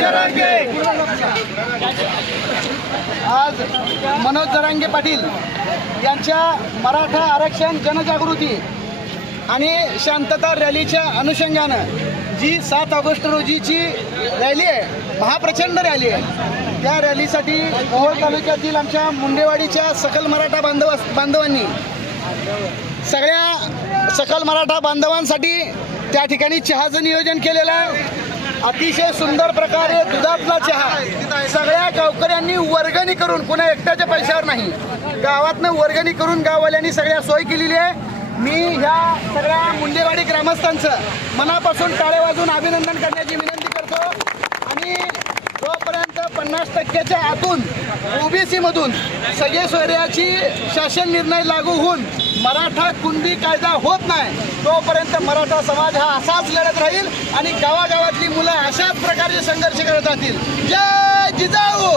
जरांगे. आज मनोज जरांगे पाटील यांच्या मराठा आरक्षण जनजागृती आणि शांतता रॅलीच्या अनुषंगानं जी सात ऑगस्ट रोजीची रॅली आहे महाप्रचंड रॅली आहे त्या रॅलीसाठी मोहोळ तालुक्यातील आमच्या मुंडेवाडीच्या सकल मराठा बांधव बांधवांनी सगळ्या सकल मराठा बांधवांसाठी त्या ठिकाणी चहाचं नियोजन केलेलं आहे. अतिशय सुंदर प्रकारे दुधातला चहा सगळ्या गावकऱ्यांनी वर्गणी करून पुन्हा एकट्याच्या पैशावर नाही गावातनं वर्गणी करून गाववाल्यांनी सगळ्या सोय केलेली आहे. मी ह्या सगळ्या मुंडेवाडी ग्रामस्थांचं मनापासून टाळे वाजून अभिनंदन करण्याची विनंती करतो. आणि जोपर्यंत पन्नास टक्क्याच्या आतून ओबीसीमधून सगळे सोयऱ्याची शासन निर्णय लागू होऊन मराठा कुणबी कायदा होत नाही तोपर्यंत मराठा समाज हा असाच लढत राहील आणि गावागावातली मुलं अशाच प्रकारचे संघर्ष करत राहतील. जय जिजाऊ!